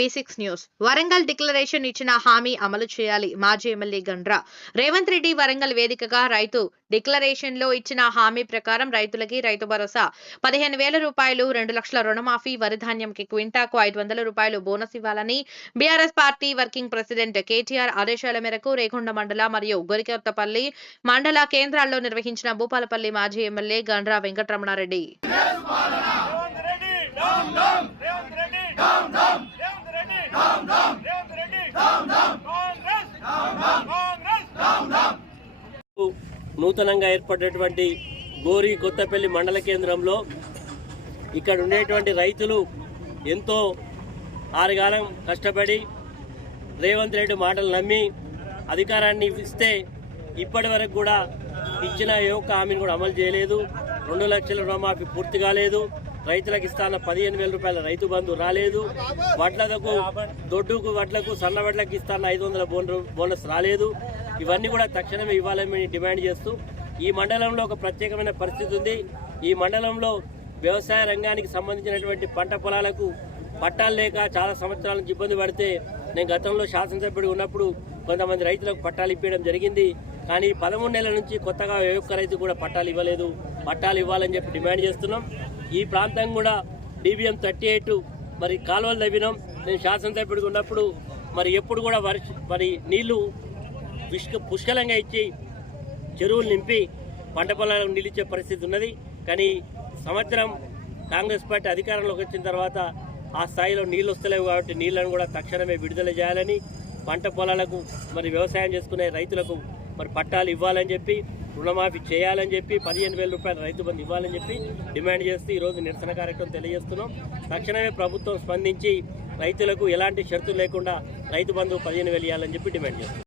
Basics news. Warangal declaration ఇచ్చిన హామీ అమలు చేయాలి. మాజీ ఎమ్మెల్యే గండ్రా. రేవంత్ రెడ్డి వరంగల్ వేదికగా రైతు డిక్లరేషన్లో ఇచ్చిన హామీ ప్రకారం రైతులకి రైతు భరోసా. పదిహేను వేల రూపాయలు రెండు లక్షల రుణమాఫీ వరి ధాన్యంకి క్వింటాకు ఐదు వందల రూపాయలు బోనస్ ఇవ్వాలని BRS party working president KTR ఆదేశాల మేరకు రేగొండ మండల మరియు గొరికొత్తపల్లి మండల కేంద్రాల్లో నిర్వహించిన భూపాలపల్లి మాజీ ఎమ్మెల్యే గండ్రా వెంకటరమణారెడ్డి రేవంత్ రెడ్డి డామ్ డామ్ రేవంత్ రెడ్డి డామ్ డామ్ రేవంత్ రెడ్డి డామ్ డామ్ రేవంత్ రెడ్డి డామ్ డామ్ కాంగ్రెస్ డామ్ డామ్ కాంగ్రెస్ డామ్ డామ్ నూతనంగా ఏర్పడినటువంటి గోరి కొత్తపల్లి మండల కేంద్రంలో ఇక్కడ ఉండేటువంటి రైతులు ఎంతో ఆరుగాలం కష్టపడి రేవంత్ రెడ్డి మాటలు నమ్మి అధికారాన్ని ఇస్తే ఇప్పటి వరకు కూడా ఇచ్చిన ఏ ఒక్క హామీని కూడా అమలు చేయలేదు. రెండు లక్షల రుణమాఫీ పూర్తి కాలేదు. రైతులకు ఇస్తాన పదిహేను వేల రూపాయల రైతు బంధు రాలేదు. వడ్లకు దొడ్డుకు వడ్లకు సన్న వడ్లకు ఇస్తాన ఐదు వందల బోనస్ రాలేదు. ఇవన్నీ కూడా తక్షణమే ఇవ్వాలని డిమాండ్ చేస్తూ ఈ మండలంలో ఒక ప్రత్యేకమైన పరిస్థితి ఉంది. ఈ మండలంలో వ్యవసాయ రంగానికి సంబంధించినటువంటి పంట పొలాలకు పట్టాలు లేక చాలా సంవత్సరాల నుంచి ఇబ్బంది పడితే నేను గతంలో శాసనసభ్యుడు ఉన్నప్పుడు కొంతమంది రైతులకు పట్టాలు ఇప్పించడం జరిగింది. కానీ పదమూడు నెలల నుంచి కొత్తగా ఏ ఒక్క రైతు కూడా పట్టాలు ఇవ్వలేదు. పట్టాలు ఇవ్వాలని చెప్పి డిమాండ్ చేస్తున్నాం. ఈ ప్రాంతం కూడా డీబీఎం థర్టీ ఎయిట్ మరి కాలువలు తవ్వినాం. నేను శాసనసభ్యుడికి ఉన్నప్పుడు మరి ఎప్పుడు కూడా వర్ష మరి నీళ్ళు పుష్క పుష్కలంగా ఇచ్చి చెరువులు నింపి పంట పొలాలకు నిలిచే పరిస్థితి ఉన్నది. కానీ సంవత్సరం కాంగ్రెస్ పార్టీ అధికారంలోకి వచ్చిన తర్వాత ఆ స్థాయిలో నీళ్ళు వస్తలేవు కాబట్టి నీళ్ళను కూడా తక్షణమే విడుదల చేయాలని పంట పొలాలకు మరి వ్యవసాయం చేసుకునే రైతులకు మరి పట్టాలు ఇవ్వాలని చెప్పి రుణమాఫీ చేయాలని చెప్పి పదిహేను వేల రూపాయల రైతు బంధు ఇవ్వాలని చెప్పి డిమాండ్ చేస్తూ ఈరోజు నిరసన కార్యక్రమం తెలియజేస్తున్నాం. తక్షణమే ప్రభుత్వం స్పందించి రైతులకు ఎలాంటి షరతులు లేకుండా రైతు బంధు పదిహేను వేలు ఇవ్వాలని చెప్పి డిమాండ్ చేస్తున్నాం.